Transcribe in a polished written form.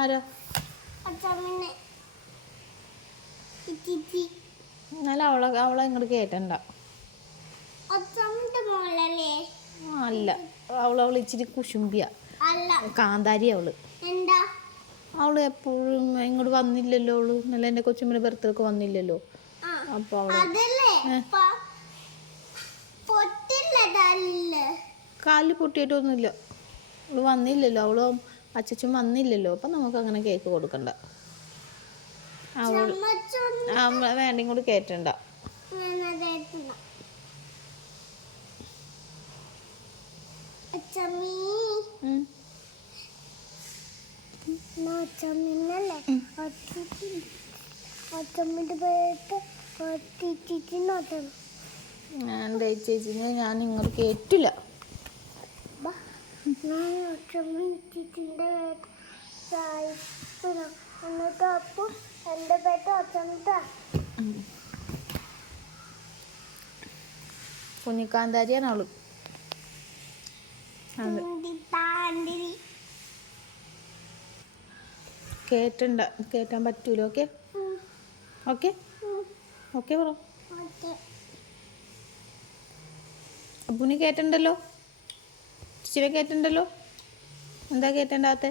ആരാ എന്നാലും അവളെ ഇങ്ങോട്ട് കേട്ടണ്ട. അല്ല, അവൾ ഇച്ചിരി കുശുമ്പിയാ, കാന്താരി അവള് എപ്പോഴും ഇങ്ങോട്ട് വന്നില്ലല്ലോ. അവള് നല്ല എൻ്റെ കൊച്ചുമ്മയുടെ ബർത്ത്ഡേക്ക് വന്നില്ലല്ലോ. അപ്പോൾ കാലിൽ പൊട്ടിയിട്ടൊന്നുമില്ല. അവള് വന്നില്ലല്ലോ, അവളും അച്ചച്ചും വന്നില്ലല്ലോ. അപ്പം നമുക്ക് അങ്ങനെ കേക്ക് കൊടുക്കണ്ട. വേണ്ട, ഇങ്ങോട്ട് കേറ്റണ്ട. ചേച്ചിനെ ഞാൻ ഇങ്ങോട്ട് കേറ്റില്ല. കുഞ്ഞിക്കാന്താരിയാണ് അവള്. കേറ്റാൻ പറ്റൂല. ഓക്കെ ഓക്കെ ഓക്കെ പറ. അപ്പുനെ കേറ്റണ്ടല്ലോ, ചേച്ചിനെ കേറ്റണ്ടല്ലോ. എന്താ കേറ്റണ്ടാത്തെ?